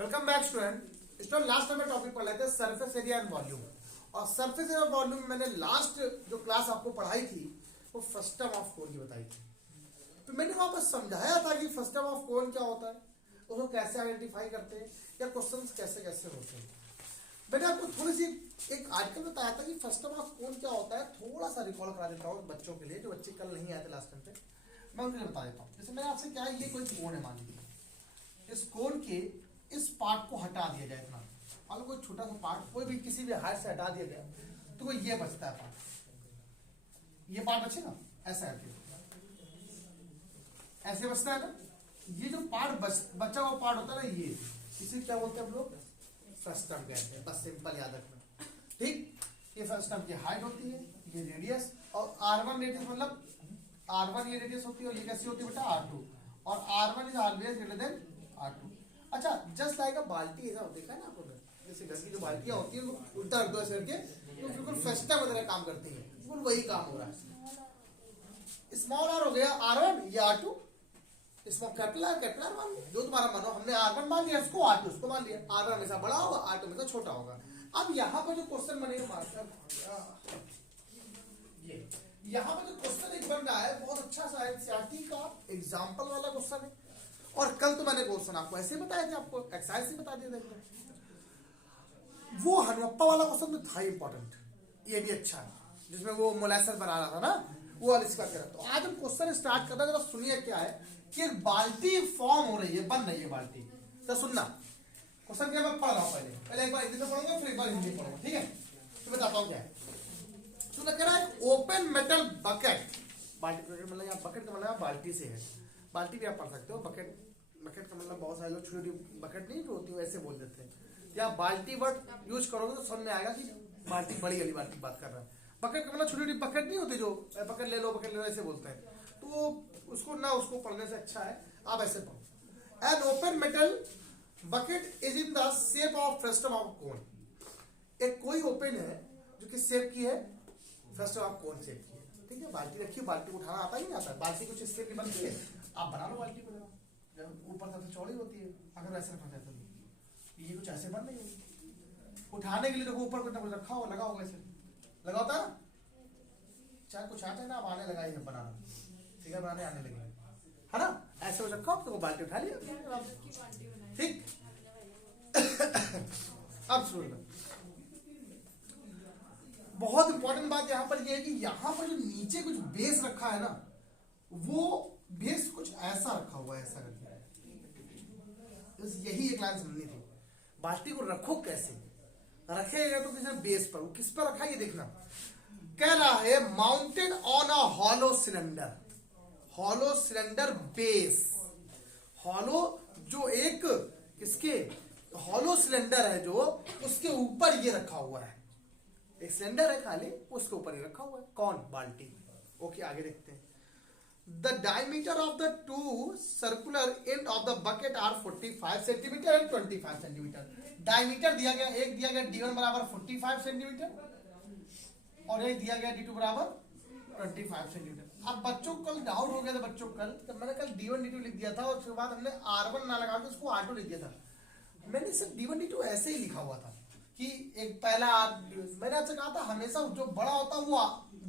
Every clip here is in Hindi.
Welcome back student last time topic पढ़ लेते हैं सरफेस एरिया एंड वॉल्यूम। और सरफेस एरिया और वॉल्यूम मैंने लास्ट जो क्लास आपको पढ़ाई थी वो फर्स्ट टर्म ऑफ कोन की बताई थी। तो मैंने वहां पर समझाया था कि फर्स्ट टर्म ऑफ कोन क्या होता है, उसको कैसे आइडेंटिफाई करते हैं या क्वेश्चंस कैसे कैसे होते हैं। मैंने आपको थोड़ी सी एक आर्टिकल बताया था कि फर्स्ट टर्म ऑफ कोन क्या होता है। थोड़ा सा रिकॉल करा देता हूँ बच्चों के लिए, जो बच्चे कल नहीं आए थे लास्ट टाइम पे, मैं उनको बता देता हूँ। जैसे मैंने आपसे क्या है, ये कोई कोन है मान लीजिए, इस कोन के इस पार्ट को हटा दिया जाए, इतना मान लो कोई छोटा सा पार्ट कोई भी किसी भी हाइट से हटा दिया गया तो वो ये बचता है पार्ट, ये पार्ट बचेगा ऐसा करके, ऐसे बचता है ना। ये जो पार्ट बचा हुआ पार्ट होता है ना, ये इसे क्या बोलते हैं हम लोग, फ्रस्टम कहते हैं। बस सिंपल याद रखना, ठीक। ये फ्रस्टम की हाइट होती है, ये रेडियस, और r1 रेडियस मतलब r1 ये रेडियस होती है, और ये कैसी होती है बेटा r2, और r1 is always greater than r2। अच्छा, जस्ट लाइक अ बाल्टी, ऐसा देखा है ना आपको, जैसे घर की जो बाल्टियां होती है वो उल्टा रख दो ऐसे करके, तो बिल्कुल फ्रस्टम की तरह काम करती है, बिल्कुल वही काम हो रहा है। स्मॉल r हो गया r1, ये r2, इसमें कैपिटल आर मान लिया, जो तुम्हारा मानो, हमने r1 मान लिया, इसको r2 उसको मान लिया। r1 हमेशा बड़ा होगा, r2 हमेशा छोटा होगा। अब यहाँ पर जो क्वेश्चन बनेगा, ये यहाँ पर जो क्वेश्चन एक बन रहा है बहुत अच्छा सा एनसीईआरटी का एग्जांपल वाला क्वेश्चन है। और कल तो मैंने क्वेश्चन आपको ऐसे बताया था, आपको एक्सरसाइज से बता दिया था। वो हनुप्पा वाला क्वेश्चन में था इंपॉर्टेंट, ये भी अच्छा है, जिसमें वो मोलेसर बना रहा था ना, वो वाला इसका करा। तो आज हम क्वेश्चन स्टार्ट करते हैं, जरा सुनिए क्या है कि बाल्टी फॉर्म हो रही है, बन रही है बाल्टी। तो सुनना क्वेश्चन क्या मैं पढ़ रहा हूँ, पहले एक बार हिंदी में पढ़ूंगा, फिर एक बार हिंदी पढ़ूंगा, ठीक है। तो बताता हूँ क्या है। तो कह रहा है ओपन मेटल बकेट, बाल्टी मतलब यहाँ बकेट का मतलब बाल्टी से है, बाल्टी भी आप पढ़ सकते हो। बकेट का मतलब बहुत सारे लोग छोटी बकेट नहीं जो होती है ऐसे बोल देते हैं। या बाल्टी वर्ड यूज करोगे तो समझ में आएगा कि बाल्टी बड़ी वाली बाल्टी बात कर रहा है। बकेट का मतलब छोटी छोटी बकेट नहीं होती जो बकेट ले लो ऐसे बोलते हैं, तो उसको ना, उसको पढ़ने से अच्छा है आप ऐसे पढ़ो। An open metal bucket is in the shape of frustum of cone. एक कोई ओपन है जो किस शेप की है, फ्रस्टम ऑफ कोन शेप की है, ठीक है। बाल्टी रखी, बाल्टी उठाना आता ही नहीं आता, बाल्टी कुछ इस शेप की बनती है, आप बना लो बाल्टी को, ऊपर सबसे चौड़ी होती है, अगर वैसे रखना चाहते हो ये कुछ ऐसे बन नहीं होगी। उठाने के लिए देखो ऊपर कुछ ना कुछ रखा होगा, लगा होगा, ऐसे लगा होता है, चाहे कुछ आते हैं ना, अब आने लगा ये बनाना, ठीक है, बनाने आने लगे है ना, ऐसे रखा हो तो बाल्टी उठा लिया, ठीक। अब सुन, बहुत इंपॉर्टेंट बात यहाँ पर ये है कि यहाँ पर जो नीचे कुछ बेस रखा है ना, वो बेस कुछ ऐसा रखा हुआ है, ऐसा करके। यही एक लाइन समझनी थी, बाल्टी को रखो कैसे, रखेगा तो किसी बेस पर, वो किस पर रखा है ये देखना। कह रहा है mounted on a hollow cylinder, hollow cylinder base, hollow जो एक किसके, हॉलो सिलेंडर है जो, उसके ऊपर ये रखा हुआ है, एक सिलेंडर है खाली, उसके ऊपर ही रखा हुआ है, कौन, बाल्टी। ओके, आगे देखते हैं। The diameter of the two circular end of the bucket are 45 centimeter and 25 centimeter. Diameter दिया गया, एक दिया गया D1 बराबर 45 सेंटीमीटर और एक दिया गया D2 बराबर 25 सेंटीमीटर। अब बच्चों को कल डाउट हो गया था, बच्चों कल तो मैंने कल D1 D2 लिख दिया था, और उसके बाद हमने R1 ना लगा के उसको R2 लिख दिया था। मैंने सिर्फ D1 D2 ऐसे ही लिखा हुआ था कि एक पहला मैंने आपसे कहा था हमेशा जो बड़ा होता है वो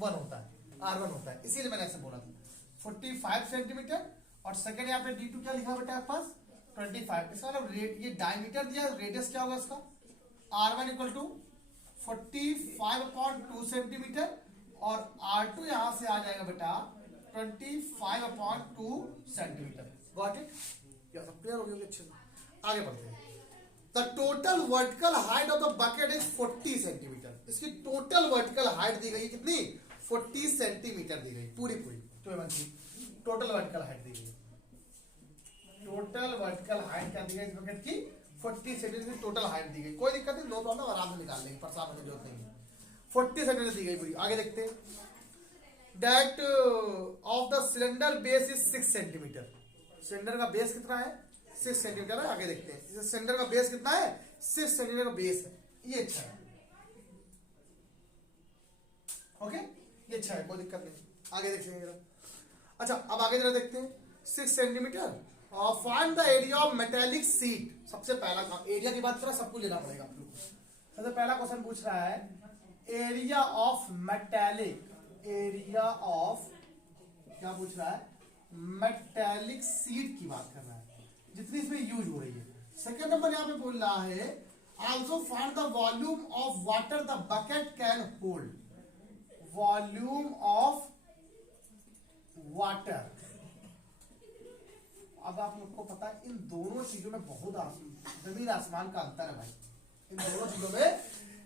1 होता है, R1 होता है, इसीलिए मैंने ऐसे बोला था 45 सेंटीमीटर। और सेकंड यहाँ पे D2 क्या लिखा बेटा आपके पास 25। इसका मतलब ये डायमीटर दिया, रेडियस क्या होगा इसका, R1 इक्वल टू 45/2 सेंटीमीटर, और R2 यहां से आ जाएगा बेटा 25/2 सेंटीमीटर। गॉट इट, क्या सब क्लियर हो गया अच्छे से। आगे बढ़ते हैं। The total vertical height of the bucket is 40 centimetre. इसकी टोटल वर्टिकल हाइट दी गई कितनी, 40 सेंटीमीटर दी गई, पूरी टोटल वर्टिकल हाइट दी गई। टोटल वर्टिकल हाइट क्या दी गई इस बकेट की, 40 सेंटीमीटर टोटल हाइट दी गई। कोई दिक्कत नहीं, नो प्रॉब्लम, आराम से निकाल लेंगे, परेशान होने की जरूरत नहीं है। 40 सेंटीमीटर दी गई पूरी। आगे देखते हैं। That of the cylinder base is 6 centimetre. Cylinder का बेस कितना है, 6 सेंटीमीटर है। आगे देखते हैं, सिलेंडर का बेस कितना है, 6 सेंटीमीटर का बेस है, ये अच्छा है। ओके, ये अच्छा है, कोई दिक्कत नहीं। आगे देखेंगे। अच्छा, अब आगे जरा देखते हैं। 6 centimetre find the area of metallic sheath. सबसे पहला काम, एरिया की बात करें सबको लेना पड़ेगा आप लोग को। सबसे पहला क्वेश्चन पूछ रहा है area of metallic, area of क्या पूछ रहा है, मेटेलिक सीट की बात कर रहा है, जितनी इसमें यूज हो रही है। सेकेंड नंबर यहाँ पे बोल रहा है also find the volume of water the bucket can hold, volume of water. अब आप लोग को पता है इन दोनों चीजों में बहुत जमीन आसमान का अंतर है भाई, इन दोनों चीजों में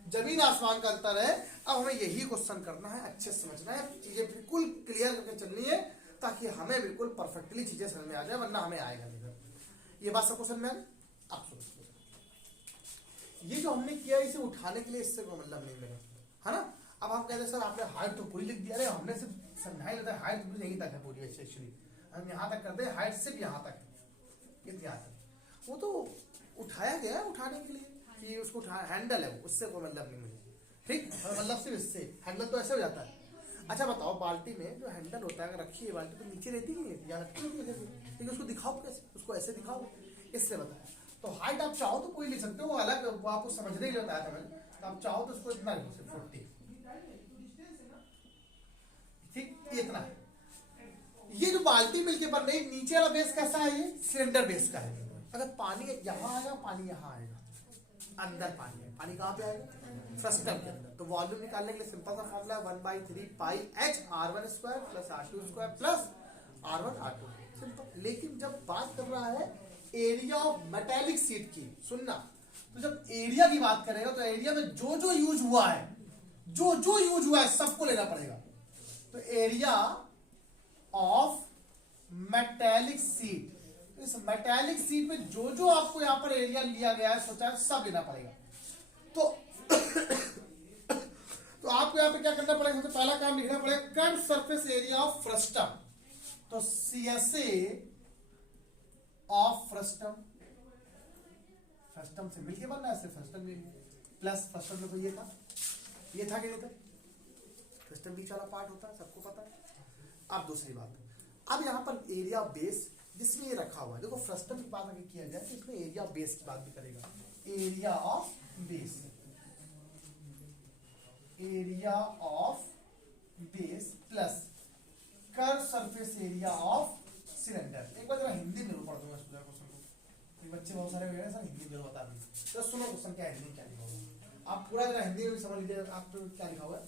जमीन आसमान का अंतर है। अब हमें यही क्वेश्चन करना है, अच्छे से समझना है, चीजें बिल्कुल क्लियर करके चलनी है ताकि हमें बिल्कुल परफेक्टली चीजें समझ में आ जाए, वरना हमें आएगा नहीं। ये बात सबको समझ में आ गई? आप सुनो, ये जो हमने किया इसे उठाने के लिए इससे कोई मतलब नहीं मेरा, है ना। अब हम कहते हैं सर आपने हाइट तो पूरी लिख दिया, अरे हमने सिर्फ समझाई लेता है हाइट पूरी यहीं तक है पूरी एक्चुअली, हम यहाँ तक करते हैं, हाइट सिर्फ यहाँ तक है, यहाँ तक। वो तो उठाया गया है उठाने के लिए कि उसको हैंडल है, वो उससे कोई मतलब नहीं मुझे, ठीक। मतलब सिर्फ इससे हैंडल तो ऐसे हो जाता है। अच्छा बताओ, बाल्टी में जो हैंडल होता है अगर रखी है बाल्टी तो नीचे रहती नहीं है या रखती है, लेकिन उसको दिखाओ कैसे, उसको ऐसे दिखाओ, इससे बताया। तो हाइट आप चाहो तो कोई लिख सकते हो, वो अलग, वो आपको समझने के लिए बताया था मैंने। तो आप चाहो तो उसको इतना लिखो, सिर्फ 40, ठीक, इतना है। ये जो बाल्टी मिलके बन रही, नीचे वाला बेस कैसा है, ये सिलेंडर बेस का है। अगर पानी यहाँ आएगा, पानी यहाँ आएगा, अंदर पानी है, पानी कहाँ पे आएगा, फ्रस्टम के अंदर। तो वॉल्यूम निकालने के लिए सिंपल सा फॉर्मूला है 1/3 पाई h r1 square plus r2 square plus r1 r2, simple. लेकिन जब बात कर रहा है एरिया ऑफ मेटेलिक सीट की, सुनना, तो जब एरिया की बात करेगा तो एरिया में जो जो यूज हुआ है, जो जो यूज हुआ है सबको लेना पड़ेगा। तो एरिया ऑफ मेटेलिक सीट, इस मेटेलिक सीट में जो जो आपको यहां पर एरिया लिया गया है सोचा है सब लेना पड़ेगा। तो तो आपको यहां पे क्या करना पड़ेगा, सबसे पहला काम लिखना पड़ेगा curve surface area of frustum. तो CSA ऑफ फ्रस्टम, फ्रस्टम से मिलके बनना है, सिर्फ फ्रस्टम प्लस फ्रस्टम में तो ये था कि नहीं था, फ्रस्टम बीच वाला पार्ट होता है, सबको पता है। अब दूसरी बात, अब यहां पर एरिया बेस जिसमें ये रखा हुआ है, देखो फ्रस्टम की बात अगर किया जाए तो इसमें एरिया बेस की बात भी करेगा, area of base, area of base plus curve surface area of cylinder. एक बार जरा हिंदी में पढ़ दूंगा क्वेश्चन को, बच्चे बहुत सारे हुए हैं सर हिंदी में बता दी, तो सुनो क्वेश्चन क्या हिंदी में क्या लिखा हुआ, आप पूरा जरा हिंदी में समझ लीजिए। आप तो क्या लिखा हुआ है,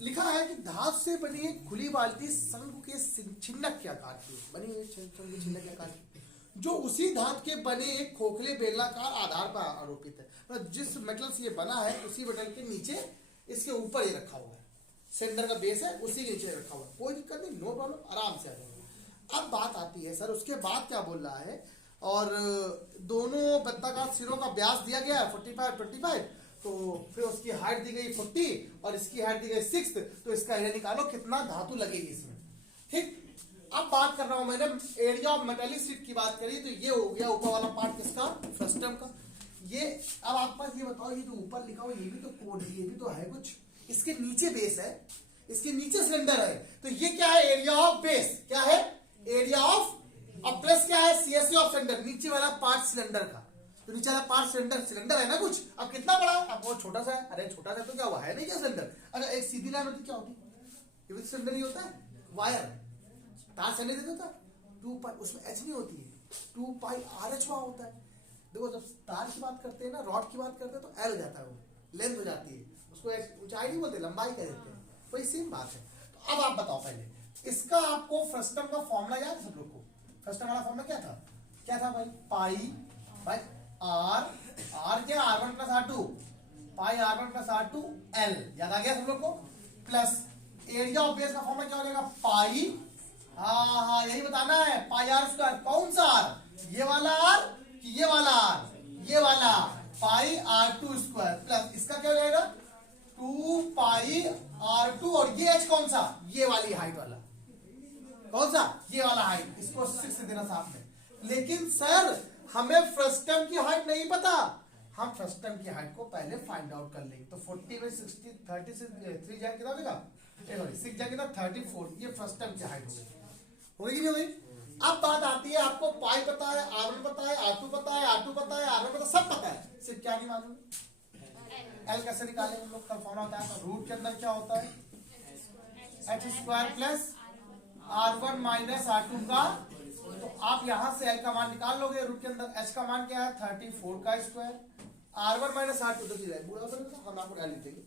लिखा है कि धातु से बनी एक खुली बाल्टी शंकु के छिन्नक के आकार की बनी हुई, छिन्नक के आकार की, जो उसी धातु के बने एक खोखले बेलनाकार आधार पर आरोपित है। मतलब जिस मेटल से ये बना है उसी मेटल के नीचे इसके ऊपर ये रखा हुआ है, सिलेंडर का बेस है उसी के नीचे रखा हुआ है, कोई दिक्कत नहीं, नो प्रॉब्लम, आराम से आ जाएगा। अब बात आती है सर उसके बाद क्या बोल रहा है, और दोनों वृत्ताकार सिरों का व्यास दिया गया है 45 25, तो फिर उसकी हाइट दी गई 40 और इसकी हाइट दी गई 6, तो इसका एरिया निकालो कितना धातु लगेगी इसमें, ठीक। अब बात कर रहा हूं मैंने एरिया ऑफ मेटेलिक सीट की बात करी, तो ये हो गया ऊपर वाला पार्ट किसका, फ्रस्टम का। ये अब आपके पास ये बताओ, ये जो ऊपर लिखा हुआ ये भी तो कोड है, ये भी तो है कुछ, इसके नीचे बेस है, इसके नीचे सिलेंडर है, तो ये क्या है, एरिया ऑफ बेस, क्या है, एरिया ऑफ, अब प्लस क्या है, CSA ऑफ सिलेंडर, नीचे वाला पार्ट सिलेंडर का, तो नीचे वाला पार्ट सिलेंडर है ना कुछ। अब कितना बड़ा, अब बहुत छोटा सा है, अरे छोटा सा तो क्या हुआ है नहीं क्या सिलेंडर, अगर एक सीधी लाइन होती क्या होती, ये भी सिलेंडर ही होता है, वायर तार से नहीं देता था 2 पाई, उसमें H नहीं होती है, 2 पाई RH वहां होता है। देखो जब तार की बात करते हैं ना, रॉड की बात करते हैं तो L हो जाता है, वो लेंथ हो जाती है, उसको ऊंचाई नहीं बोलते, लंबाई कह देते हैं, वही सेम बात है। तो अब आप बताओ पहले इसका आपको फ्रस्टम का फॉर्मूला याद है सब लोग को, फ्रस्टम वाला फॉर्मूला क्या था भाई, पाई भाई आर क्या, R1 प्लस R2, पाई R1 प्लस R2 L, याद आ गया सब लोग को, प्लस एरिया ऑफ बेस का फॉर्मूला क्या हो जाएगा, पाई, हाँ यही बताना है, पाई R स्क्वायर, कौन सा R, ये वाला R कि ये वाला R, ये वाला पाई R2 स्क्वायर प्लस इसका क्या हो जाएगा 2 पाई R2, और ये H कौन सा, ये वाली हाइट वाला, कौन सा, ये वाला हाइट, इसको 6 से देना साथ में। लेकिन सर हमें फ्रस्टम की हाइट नहीं पता, हम फ्रस्टम की हाइट को पहले फाइंड आउट कर लेंगे। तो 40 में 60 30 से 3 जाएगा कितना होगा, 6 जाएगा 34, ये फ्रस्टम की हाइट होगी, नहीं होगी। अब बात आती है, आपको पाई पता है, R1 पता है, R2 पता है, R2 पता है, R1 पता है, सब पता है, सिर्फ क्या नहीं मालूम? L कैसे निकालेंगे हम लोग? कल फॉर्मूला होता है, रूट के अंदर क्या होता है? h square plus R1 minus R2 का, तो आप यहां से L का मान निकाल लोगे, रूट के अंदर h का मान क्या है? 34 का स्क्वायर, R1 माइनस R2 तो हम आपको L लिखेंगे।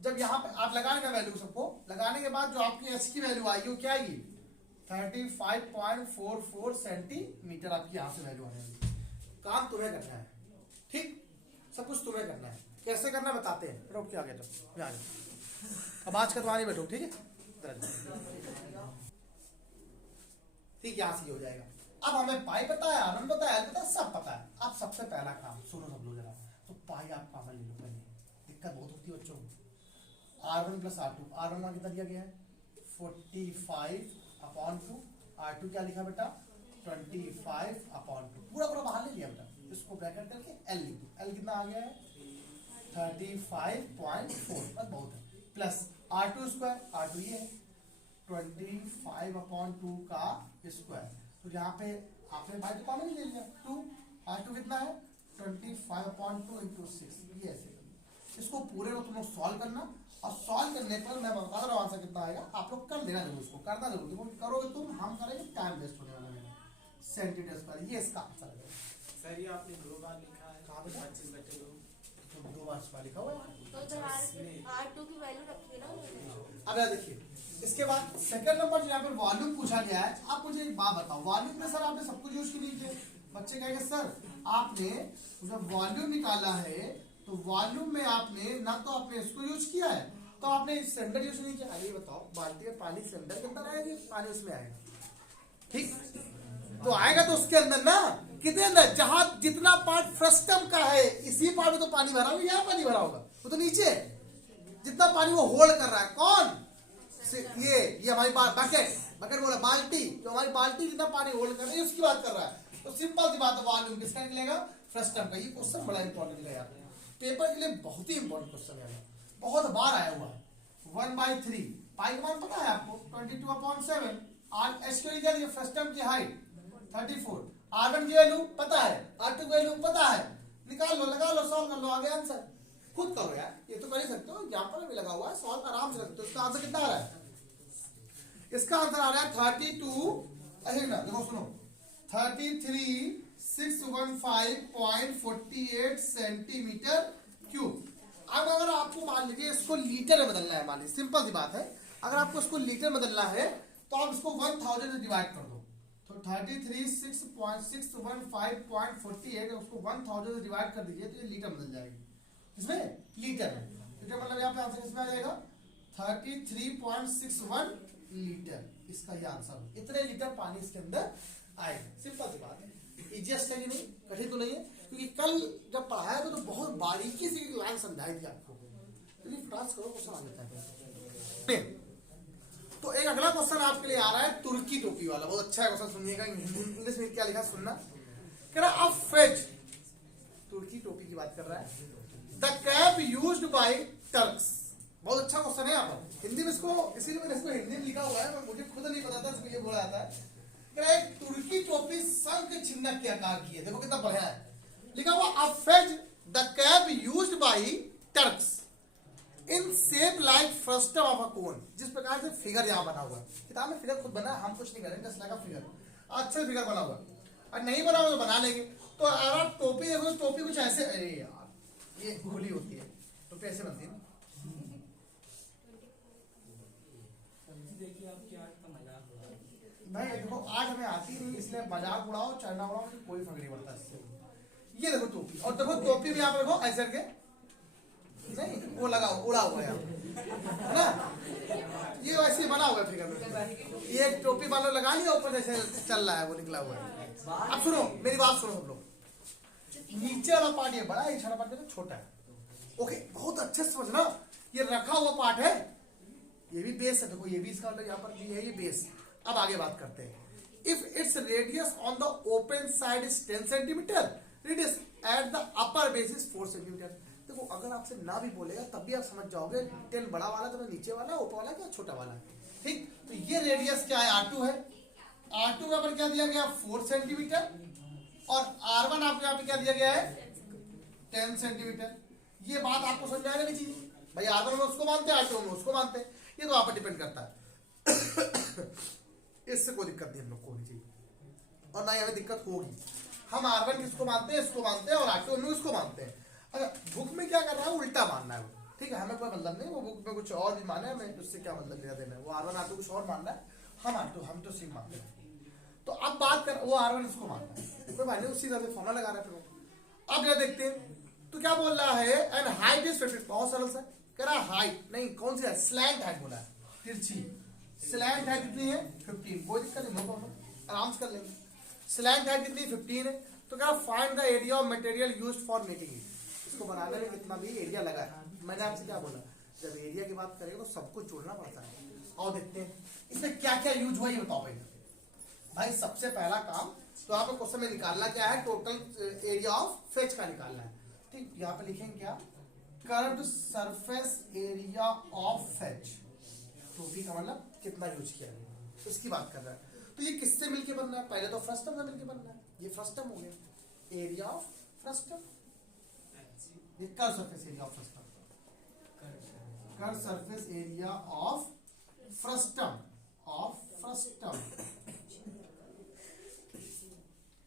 जब यहाँ पे आप लगाने का वैल्यू सबको लगाने के बाद जो आपकी h की वैल्यू आएगी वो क्या आएगी? 35.44 सेंटीमीटर आपकी यहाँ से वैल्यू आएगी। काम तुम्हें करना है, ठीक, सब कुछ तुम्हें करना है। कैसे करना बताते हैं, रुक के आगे तो आगे। अब आज का तो आने बैठो, ठीक है, ठीक, यहाँ से हो जाएगा। अब हमें पाई पता है, R1 पता है, L पता है, सब पता है। अब सबसे पहला काम सुनो सब लोग जरा, तो पाई आप कॉमन ले लो पहले, दिक्कत बहुत होती है बच्चों को। R1 प्लस R2, R1 मान कितना दिया गया है? 45/2, R2 क्या लिखा बेटा? 25/2, पूरा पूरा बाहर ले लिया बेटा, इसको ब्रैकेट करके L लिख दो। L कितना आ गया है? 35.4, बस बहुत है, प्लस R2 स्क्वायर, R2 ये है 25/2 का स्क्वायर, तो यहाँ पे आपने भाई तो कॉमन ही ले लिया 2, R2 कितना है? 25/2 × 6, ये ऐसे इसको पूरे को तुम लोग सॉल्व करना, और सॉल्व करने पर मैं बता रहा हूँ आंसर कितना आएगा, आप लोग कर देना जरूर, इसको करना जरूर, देखो करोगे तुम, हम करेंगे, टाइम वेस्ट होने वाला है। सेंटीमीटर स्क्वायर, ये इसका आंसर है सर। ये आपने 2 बार लिखा है, कहाँ पे? 25/2, तो 2 बार स्क्वायर लिखा हुआ है, तो R2 की वैल्यू रखी ना उन्होंने। अब यार देखिए, इसके बाद सेकंड नंबर यहाँ पर वॉल्यूम पूछा गया है। आप मुझे एक बात बताओ, वॉल्यूम में सर आपने सब कुछ यूज की नहीं थे, बच्चे कहेंगे सर आपने जब वॉल्यूम निकाला है तो वॉल्यूम में आपने ना तो आपने इसको यूज किया है, तो आपने सिलेंडर यूज नहीं किया। अरे बताओ, बाल्टी में पानी सिलेंडर के अंदर आएगी, पानी उसमें आएगा, ठीक, तो आएगा तो उसके अंदर ना, कितने अंदर? जहां जितना पार्ट फ्रस्टम का है इसी पार्ट में तो पानी भरा होगा, यहाँ पानी भरा होगा, वो तो नीचे जितना पानी वो होल्ड कर रहा है, कौन? ये हमारी बकेट बोला, बाल्टी, जो हमारी बाल्टी जितना पानी होल्ड कर रही है उसकी बात कर रहा है। तो सिंपल सी बात है, वॉल्यूम किसका निकलेगा? फ्रस्टम का। ये क्वेश्चन बड़ा इंपॉर्टेंट है यार, पेपर के लिए बहुत ही इंपॉर्टेंट क्वेश्चन है, बहुत बार आया हुआ है। 1/3 पाई का मान पता है आपको? 22/7, एच की क्या है? फ्रस्टम की हाइट 34, R1 की वैल्यू पता है, R2 की वैल्यू पता है, निकाल लो, लगा लो, सॉल्व कर लो, आगे आंसर खुद करो यार, ये तो कर ही सकते हो, यहाँ पर भी लगा हुआ है, सॉल्व आराम से सकते हो। इसका आंसर कितना आ रहा है? इसका आंसर आ रहा है 32, ऐसे ना देखो सुनो, 33,615.48 सेंटीमीटर क्यूब। अब अगर आपको मान लीजिए इसको लीटर में बदलना है, मान लीजिए सिंपल सी बात है, अगर आपको इसको लीटर में बदलना है तो आप इसको 1000 से डिवाइड कर दो, तो 33,615.48 उसको 1000 से डिवाइड कर दीजिए तो ये लीटर बदल जाएगी, इसमें लीटर है, लीटर मतलब यहाँ पे आंसर किसमें आ जाएगा? 33.61 लीटर, इसका ये आंसर, इतने लीटर पानी इसके अंदर आएगा। सिंपल सी बात है, इजिएस्ट है कि नहीं, कठिन तो नहीं है, क्योंकि कल जब पढ़ाया तो बहुत बारीकी से लाइन समझाई थी आपको, फ्रांस करो क्वेश्चन आ जाता है। तो एक अगला क्वेश्चन आपके लिए आ रहा है तुर्की टोपी वाला, बहुत अच्छा है क्वेश्चन, सुनिएगा, इंग्लिश में क्या लिखा सुनना, कह रहा अब फेज, तुर्की टोपी की बात कर रहा है, the cap used by Turks. बहुत अच्छा क्वेश्चन है यहाँ पर, हिंदी में इसको, इसीलिए मैंने इसको हिंदी में लिखा हुआ है, मुझे खुद नहीं पता था इसको ये बोला जाता है। एक तुर्की टोपी शंख चिन्ह के आकार की है, देखो कितना बढ़िया है, लिखा हुआ a fez the cap used by Turks in shape like frustum of a cone. जिस प्रकार से फिगर यहाँ बना हुआ है, किताब में फिगर खुद बना है, हम कुछ नहीं करेंगे, जस्ट लाइक अ फिगर, अच्छा फिगर बना हुआ है, और नहीं बना हुआ तो बना लेंगे। तो अगर टोपी देखो, टोपी कुछ ऐसे, अरे यार ये खुली होती है, टोपी ऐसे बनती है ना, भाई देखो आज हमें आती नहीं, इसलिए मजाक उड़ाओ, चढ़ना उड़ाओ, कोई फर्क नहीं पड़ता इससे। ये देखो टोपी, और देखो टोपी भी आप देखो ऐसे करके, नहीं वो लगा उड़ा हुआ है ना, ये वैसे बना हुआ है फिगर में, ये टोपी वाला लगा लिया, ऊपर जैसे चल रहा है वो निकला हुआ है। अब सुनो मेरी बात सुनो सब लोग, नीचे वाला पार्ट ये बड़ा है, नीचे वाला पार्ट छोटा है, ओके, बहुत अच्छे से समझना, ये रखा हुआ पार्ट है, ये भी बेस है, देखो ये भी इसका यहाँ पर भी है, ये बेस। अब आगे बात करते हैं, if its radius on the open side is 10 centimetre, radius at the upper base is 4 centimetre. देखो अगर आपसे ना भी बोलेगा तब भी आप समझ जाओगे 10 बड़ा वाला तो नीचे वाला, ऊपर वाला क्या छोटा वाला, ठीक। तो ये रेडियस क्या है? R2 है, R2 का क्या दिया गया 4 सेंटीमीटर और R1 आपको यहाँ पे क्या दिया गया है 10 सेंटीमीटर। ये बात आपको समझ आएगा नहीं चाहिए भाई, R1 में उसको मानते हैं, R2 में उसको मानते हैं, ये तो आप पर डिपेंड करता है। इससे कोई दिक्कत नहीं हम लोग को होनी चाहिए और ना ही हमें दिक्कत होगी। हम R1 किसको मानते हैं, इसको मानते हैं, और R2 में इसको मानते हैं। अगर बुक में क्या कर रहा है उल्टा मानना है वो, ठीक है, हमें कोई मतलब नहीं, वो बुक में कुछ और भी माने, हमें उससे क्या मतलब लेना देना है। वो R1 R2 कुछ और मानना है, हम तो सिर्फ मानते हैं। तो अब बात कर, वो R1 इसको मानना है, कोई माने उसी तरह से फॉर्मूला लगा रहा है। फिर अब ये देखते हैं तो क्या बोल रहा है, एंड हाइट इज 50, बहुत सरल सा कह रहा है। हाइट नहीं, कौन सी है, स्लैंट हाइट बोला है, तिरछी स्लैंट हाइट कितनी है 15, कोई दिक्कत नहीं, नो प्रॉब्लम, आराम से कर लेंगे। स्लैंट हाइट कितनी 15 है, तो क्या find the area of material used for making it. इसको बनाने में कितना भी एरिया लगा है, मैंने आपसे क्या बोला, जब एरिया की बात करेंगे तो सब कुछ जोड़ना पड़ता है। और देखते हैं इसमें क्या क्या यूज हुआ, ये बताओ भाई। सबसे पहला काम तो आपको क्वेश्चन में निकालना क्या है, टोटल एरिया ऑफ फेच का निकालना है, ठीक। यहाँ पे लिखेंगे क्या, curved surface area of fetch, टोपी का मतलब कितना यूज किया है, तो इसकी बात कर रहा है। तो ये किससे मिलके बन रहा है, पहले तो फ्रस्टम से मिलके बन रहा है, ये फ्रस्टम हो गया, एरिया ऑफ फ्रस्टम, ये curve surface area of frustum, curve surface area of frustum,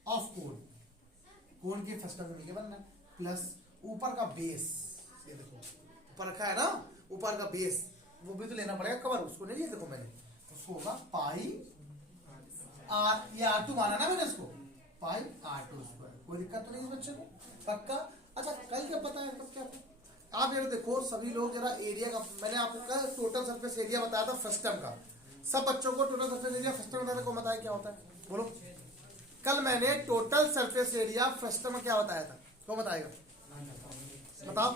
of cone के फ्रस्टम से मिलके बनना है, प्लस ऊपर का बेस, ये देखो ऊपर रखा है ना, ऊपर का बेस वो भी तो लेना पड़ेगा कवर, उसको नहीं लिया, देखो मैंने उसको होगा पाई आर, ये R2 माना ना मैंने इसको, पाई R2 स्क्वायर, कोई दिक्कत तो नहीं इस बच्चे को, पक्का। अच्छा कल क्या पता है, कब क्या आप ये देखो सभी लोग जरा एरिया का, मैंने आपको कहा टोटल सरफेस एरिया बताया था फ्रस्टम का, सब बच्चों को टोटल सरफेस एरिया फ्रस्टम बताया था, को बताया क्या होता है बोलो। कल मैंने टोटल सरफेस एरिया फ्रस्टम में क्या बताया था, कौन बताएगा, बताओ।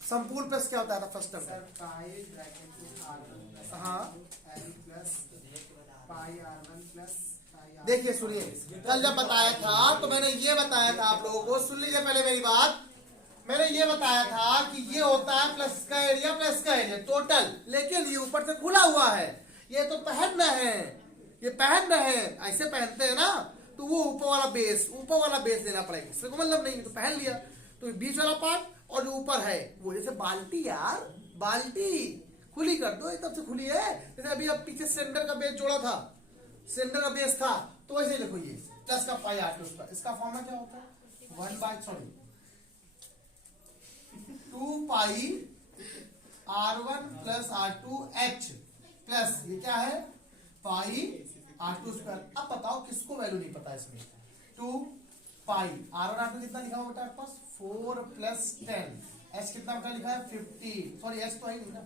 संपूर्ण प्लस क्या होता है फ्रस्टम का, हाँ देखिए सुनिए, कल जब बताया था तो मैंने ये बताया था आप लोगों को, सुन लीजिए पहले मेरी बात, मैंने ये बताया था कि ये होता है प्लस का एरिया टोटल, लेकिन ये ऊपर से खुला हुआ है, ये तो पहन रहे हैं, ये पहन रहे हैं, ऐसे पहनते हैं ना, तो वो ऊपर वाला बेस लेना पड़ेगा, इससे कोई मतलब नहीं, तो पहन लिया, तो बीच वाला पार्ट और जो ऊपर है वो, जैसे बाल्टी यार, बाल्टी खुली कर दो, एकदम से खुली है, जैसे अभी अब पीछे सिलेंडर का बेस जोड़ा था, सिलेंडर का बेस था, तो वैसे लिखो ये प्लस का पाई R2 स्क्वायर, इसका फॉर्मूला क्या होता है 2 पाई R1 plus R2 H plus ये क्या है पाई R2 स्क्वायर। अब बताओ किसको वैल्यू नहीं पता इसमें, 2 पाई R1 R2 कितना लिखा हुआ बेटा आपके पास 4 प्लस 10, H कितना बेटा लिखा है 50, सॉरी H तो है नहीं ना,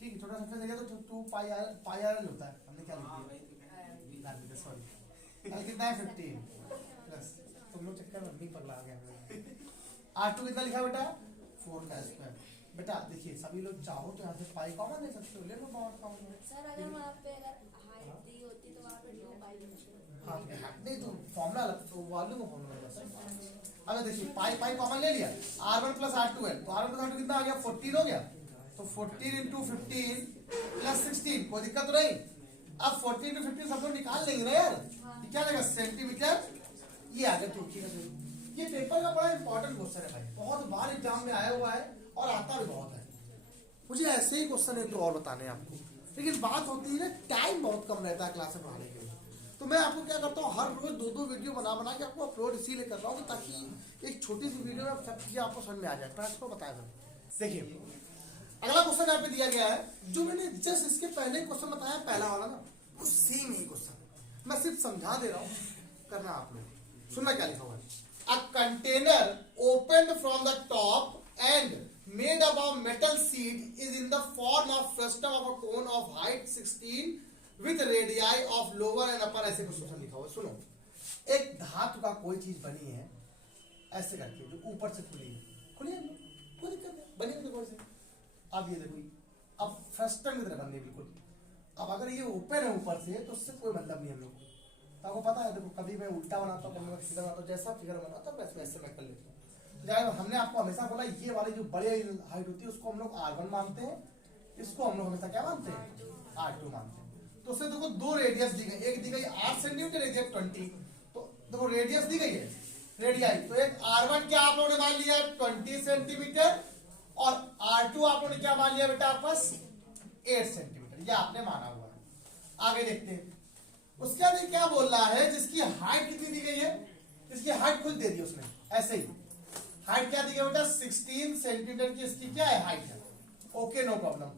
ठीक है, छोटा सरफेस एरिया तो 2 पाई R होता है, हमने क्या लिखा है सॉरी, L कितना है 15 प्लस, तुम लोग चक्कर में नहीं पगला गया, R2 कितना लिखा बेटा 4 का स्क्वायर। बेटा देखिए सभी लोग चाहो तो यहाँ से पाई कॉमन ले सकते हो, ले लो पावर कॉमन सर, अगर वहाँ पे हाइट दी होती तो वहाँ पे 2 पाई होती। हाँ नहीं तो फॉर्मूला अलग, तो वॉल्यूम का फॉर्मूला अलग। अगर देखिए पाई कॉमन ले लिया, R1 प्लस R2 है, तो R1 प्लस R2 कितना आ गया 14 हो गया, तो 14 इंटू 15 प्लस 16, कोई दिक्कत तो नहीं। अब 14 इंटू 15 सब लोग निकाल लेंगे ना यार, क्या लगेगा सेंटीमीटर, ये आ गया, तो ठीक है। ये पेपर का बड़ा इंपॉर्टेंट क्वेश्चन है भाई, बहुत बार एग्जाम में आया हुआ है और आता भी बहुत है, मुझे ऐसे ही क्वेश्चन है तो और बताने आपको, लेकिन बात होती है ना टाइम बहुत कम रहता है क्लास में पढ़ाने के लिए, तो मैं आपको क्या करता हूँ हर रोज 2-2 वीडियो बना के आपको अपलोड इसीलिए कर रहा हूँ ताकि एक छोटी सी वीडियो में सब चीजें आपको समझ में आ जाए। मैं आपको बताया था, देखिए अगला क्वेश्चन यहाँ पे दिया गया है, जो मैंने जस्ट इसके पहले क्वेश्चन बताया पहला वाला ना, वो सेम ही क्वेश्चन, मैं सिर्फ समझा दे रहा हूँ, करना आप लोग सुनना क्या लिखा हुआ है। A container opened from the top and made up of metal sheet is in the form of frustum of a cone of height 16 with radii of lower and upper, ऐसे कुछ क्वेश्चन लिखा हुआ है। सुनो, एक धातु का कोई चीज बनी है ऐसे करके, जो ऊपर से खुली है, कोई दिक्कत नहीं, बनी है देखो ऐसे। अब ये देखो, अब फ्रस्टम की तरह बननी बिल्कुल, अब अगर ये ओपन है ऊपर से तो उससे कोई मतलब नहीं हम लोग, तो आपको पता है देखो कभी मैं उल्टा बनाता हूँ, कभी मैं सीधा बनाता हूँ, जैसा फिगर बनाता हूँ वैसे मैं कर लेता हूँ। हमने आपको हमेशा बोला ये वाली जो बड़ी हाइट होती है उसको हम लोग R1 मानते हैं, इसको हम लोग हमेशा क्या मानते हैं R2 मानते हैं। तो उससे देखो दो रेडियस दी गई, एक दी गई 8 सेंटीमीटर, एक दी 20। तो देखो रेडियस दी गई है, रेडियाई। तो एक R1 क्या आप लोगों ने मान लिया 20 सेंटीमीटर, और R2 आप लोगों ने क्या मान लिया बेटा आपका 8 सेंटीमीटर, ये आपने माना हुआ है। आगे देखते हैं, उसके बाद क्या बोल रहा है, जिसकी हाइट कितनी दी गई है, इसकी हाइट खुद दे दी उसने ऐसे ही। हाइट क्या दी गई बेटा 16 सेंटीमीटर की इसकी क्या है हाइट है। ओके नो प्रॉब्लम,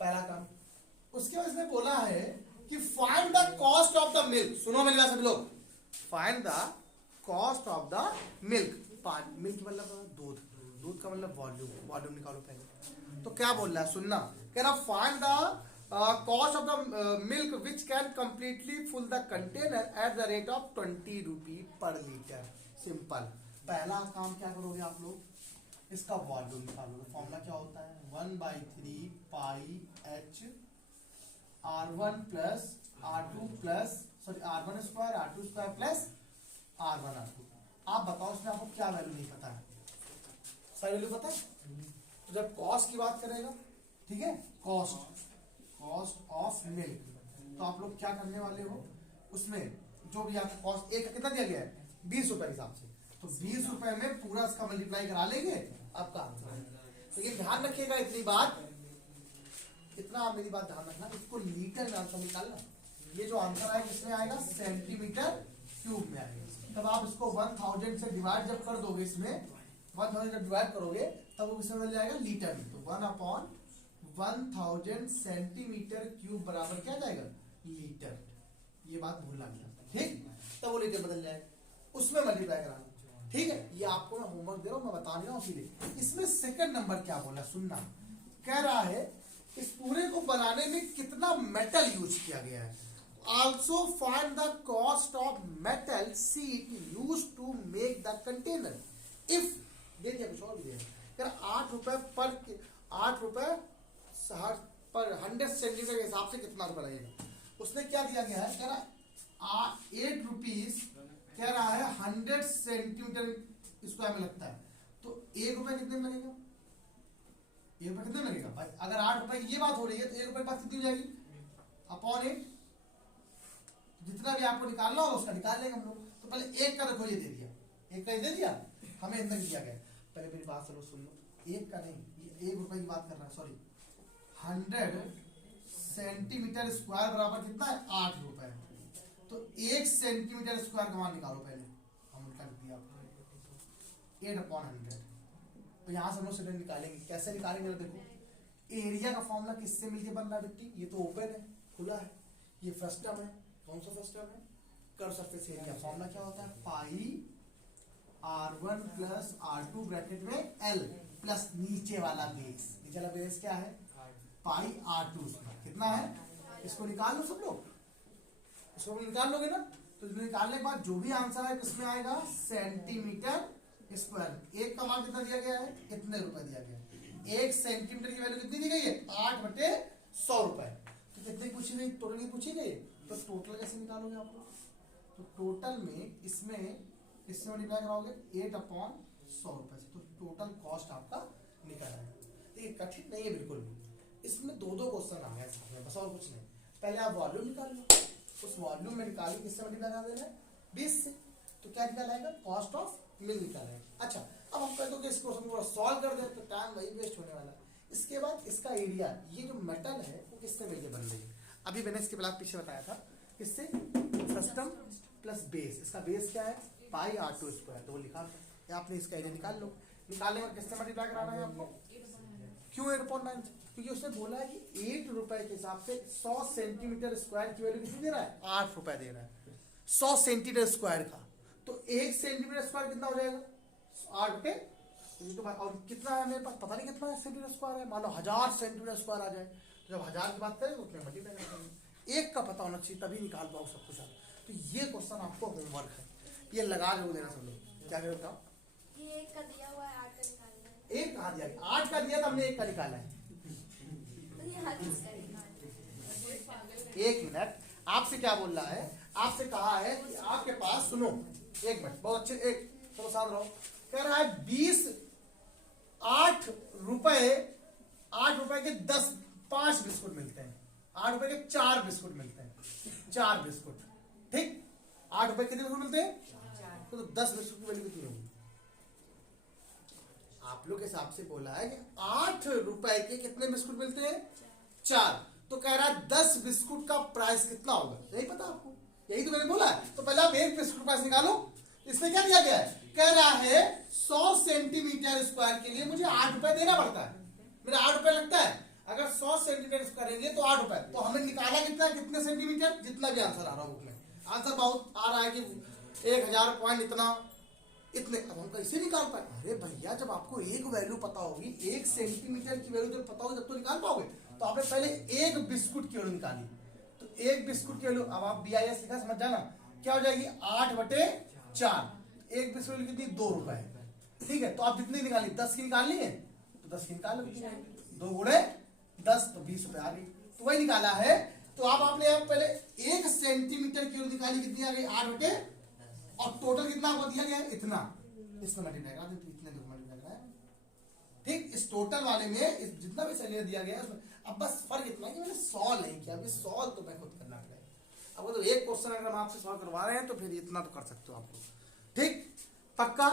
पहला काम। उसके बाद इसने बोला है कि find the cost of the milk. सुनो मेरे सब लोग, find the cost of the milk. Milk मतलब दूध, दूध का मतलब वॉल्यूम, वॉल्यूम निकालो पहले। तो क्या बोल रहा है सुनना, कह रहा find the cost of the milk which can completely full the container at the rate of 20 रुपी पर लीटर। सिंपल, पहला काम क्या करोगे आप लोग, इसका वॉल्यूम निकालोगे। फॉर्मूला क्या होता है 1/3 pi H R1 plus R2 plus sorry R1 square R2 square plus R1 R2। आप बताओ इसमें आपको क्या वैल्यू नहीं पता है, सारी वैल्यू पता है। तो जब कॉस्ट की बात करेगा, ठीक है, कॉस्ट ऑफ मिल्क, तो आप लोग क्या करने वाले हो, उसमें जो भी आपका कॉस्ट एक कितना दिया गया है 20 रुपए के हिसाब से, तो 20 रुपए में पूरा इसका मल्टीप्लाई करा लेंगे, आपका आंसर है। तो ये ध्यान रखिएगा इतनी बात, इतना आप मेरी बात ध्यान रखना, इसको लीटर में आंसर निकालना। ये जो आंसर आएगा किसमें आएगा सेंटीमीटर क्यूब में आएगा। तब आप इसको 1000 से डिवाइड जब कर दोगे, इसमें 1000 जब डिवाइड करोगे तब वो किसमें बदल जाएगा लीटर में। तो 1/1000 सेंटीमीटर क्यूब बराबर क्या जाएगा लीटर। ये बात भूलना नहीं, ठीक, तब वो लीटर बदल जाएगा, उसमें मल्टीप्लाई कराना, ठीक है। ये आपको मैं होमवर्क दे रहा हूं, मैं बता नहीं रहा हूं सीधे। इसमें सेकंड नंबर क्या बोला सुनना, कह रहा है इस पूरे को बनाने में कितना मेटल यूज किया गया है। Also find the cost of metal sheet used to make the container. If दे दिया कुछ और भी दे, यार 8 रुपए पर 8 रुपए 60 पर 100 सेंटीमीटर के हिसाब से कितना रुपए लगेगा। उसने क्या दिया गया है, कह रहा 8 रुपीज, कह रहा है 100 सेंटीमीटर स्क्वायर में लगता है। तो 1 रुपए कितने में लगेगा, 1 रुपए कितने में लगेगा भाई। अगर 8 रुपए की ये बात हो रही है तो 1 रुपए की बात कितनी हो जाएगी अपॉन 8, जितना भी आपको निकालना होगा उसका निकाल लेंगे हम लोग। तो पहले 1 का देखो ये दे दिया, 1 का ये दे दिया, हमें इतना दिया गया। पहले मेरी बात चलो सुन लो, 1 का नहीं, ये 1 रुपए की बात कर रहा है, सॉरी 100 सेंटीमीटर स्क्वायर बराबर कितना है 8 रुपए। तो 1 सेंटीमीटर स्क्वायर का मान निकालो पहले, हम उनका दिया 8/100। तो यहाँ से हम लोग सेकंड निकालेंगे, कैसे निकालेंगे देखो। एरिया का फॉर्मूला किससे मिलके बन रहा है बेटी, ये तो ओपन है, खुला है, ये फर्स्ट टर्म है, कौन सा फर्स्ट टर्म है कर्व सरफेस एरिया। फॉर्मूला क्या होता है पाई R1 प्लस R2 ब्रैकेट में L प्लस नीचे वाला बेस, नीचे वाला बेस क्या है पाई R2 कितना है, इसको निकाल लो सब लोग, इसको निकाल लोगे ना। तो निकालने के बाद जो भी आंसर है किसमें आएगा सेंटीमीटर स्क्वायर। 1 का मान कितना दिया गया है, कितने रुपए दिया गया है, 1 सेंटीमीटर की वैल्यू कितनी दी गई है 8/100 रुपए। तो कितने पूछी गई, टोटल पूछी गई, तो टोटल कैसे निकालोगे आप लोग। तो टोटल में इसमें किससे मल्टीप्लाई कराओगे 8/100 रुपए से, तो टोटल कॉस्ट आपका निकल आएगा। ये कठिन नहीं है बिल्कुल भी, इसमें 2 क्वेश्चन आ गए इसमें, बस और कुछ नहीं। पहले आप वॉल्यूम निकाल लो, उस वॉल्यूम में निकालिए किससे मल्टीप्लाई करा देना है 20 से, तो क्या निकालेगा कॉस्ट ऑफ मिल्क निकालेगा। अच्छा अब हम कहते हो कि इस क्वेश्चन को सॉल्व कर दे, तो टाइम वही वेस्ट होने वाला है। इसके बाद इसका एरिया, ये जो मेटल है वो किससे मिलकर बन रही है, अभी मैंने इसके बाद पीछे बताया था किससे, सिस्टम प्लस बेस। इसका बेस क्या है पाई R2 स्क्वायर, तो वो लिखा था, आपने इसका एरिया निकाल लो। निकालने में किससे मल्टीप्लाई कराना है आपको, क्यों 8/9, क्योंकि उसने बोला है कि 8 रुपए के हिसाब से 100 सेंटीमीटर स्क्वायर की वैल्यू कितनी दे रहा है 8 रुपए दे रहा है 100 सेंटीमीटर स्क्वायर का। तो 1 सेंटीमीटर स्क्वायर कितना हो जाएगा 8 रुपए। तो और कितना है मेरे पास पता नहीं कितना सेंटीमीटर स्क्वायर है, मान लो 1000 सेंटीमीटर स्क्वायर आ जाए, तो जब 1000 की बात करें तो उसमें मल्टीप्लाई करेंगे। 1 का पता होना चाहिए तभी निकाल पाओ सब कुछ। तो ये क्वेश्चन आपको होमवर्क है, ये लगा जरूर देना सब लोग। क्या करें बताओ, ये 1 का दिया हुआ है 8 का निकालना है। 1 कहाँ दिया, 8 का दिया था हमने, 1 का निकाला है। तो ये हाथ इसका निकालना है। 1 मिनट, आपसे क्या बोल रहा है, आपसे कहा है कि आपके पास सुनो 1 मिनट, बहुत अच्छे, एक चलो साथ रहो। कह रहा है 8 रुपए के 5 बिस्कुट मिलते हैं, 8 रुपए के 4 बिस्कुट मिलते हैं, 4 बिस्कुट, ठीक। 8 रुपए कितने बिस्कुट मिलते हैं? तो 10 बिस्कुट की वैल्यू कितनी होगी? आप लोग के हिसाब से बोला है कि 8 रुपए के कितने बिस्कुट मिलते हैं? 4। तो कह रहा है 10 बिस्कुट का प्राइस कितना होगा, यही पता आपको, यही तो मैंने बोला है। तो पहले आप एक बिस्कुट प्राइस निकालो। इसमें क्या दिया गया है? कह रहा है 100 सेंटीमीटर स्क्वायर के लिए मुझे 8 रुपए देना पड़ता है, मेरा 8 रुपए लगता है। अगर 100 सेंटीमीटर करेंगे तो 8 रुपए। तो हमें निकाला कितना, कितने सेंटीमीटर, जितना भी आंसर आ रहा है उसमें आंसर बहुत आ रहा है कि 1000 पॉइंट इतना, इतने। अब हम कैसे निकाल पाए? अरे भैया, जब आपको एक वैल्यू पता होगी, 1 सेंटीमीटर की वैल्यू जब पता होगी तब तो निकाल पाओगे। तो आपने पहले एक बिस्कुट की वैल्यू निकाली। तो एक बिस्कुट की वैल्यू, अब आप BIS लिखा समझ जाना, क्या हो जाएगी? 8/4। एक बिस्कुट की कितनी? 2 रुपए, ठीक है। तो आप जितनी निकाली, 10 की निकालनी है तो 10 की निकाल लो, 2 गुणे 10 तो 20 रुपए आ गई। तो वही निकाला है। तो आप आपने यहाँ पहले 1 सेंटीमीटर की वैल्यू निकाली, कितनी आ गई? 8/, और टोटल कितना आपको दिया गया है? इतना। इसमें मल्टीप्लाई करा देते, इतने दो मल्टीप्लाई करा है, ठीक। इस टोटल वाले में इस जितना भी सैलरी दिया गया है उसमें अब बस फर्क इतना है कि मैंने सॉल्व नहीं किया। अभी सॉल्व तो मैं खुद करना पड़ेगा। अब तो एक क्वेश्चन अगर हम आपसे सॉल्व करवा रहे हैं तो फिर इतना तो कर सकते हो आप लोग, ठीक। पक्का।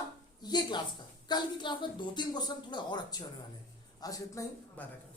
ये क्लास का, कल की क्लास में 2-3 क्वेश्चन थोड़े और अच्छे होने वाले हैं। आज इतना ही, बाय बाय।